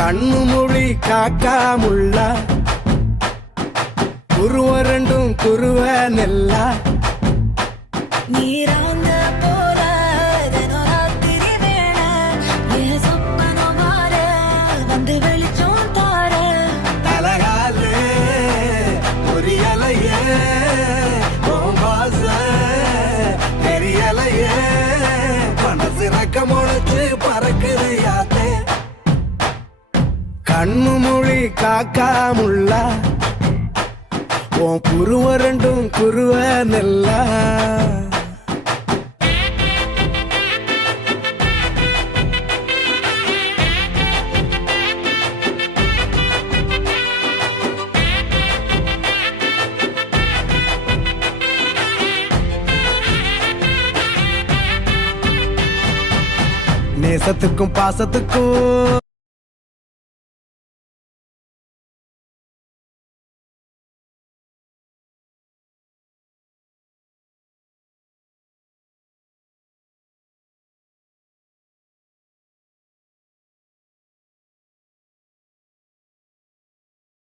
கண்ணு மொழி காக்காமுள்ள குருவ ரெண்டும் குருவ நெல்லா நீராங்க போல தினராத்திரி வேண என் சொப்பனம் மாற வந்து வெளிச்சம் தார தலகாலே புரியலையே பாச தெரியலையே மனசு ரக்க முளைச்சு பறக்குது யாத்தே கண்ணு மொழி காக்காமுள்ள உன் குருவ ரெண்டும் குருவ நெல்லா நேசத்துக்கும் பாசத்துக்கும்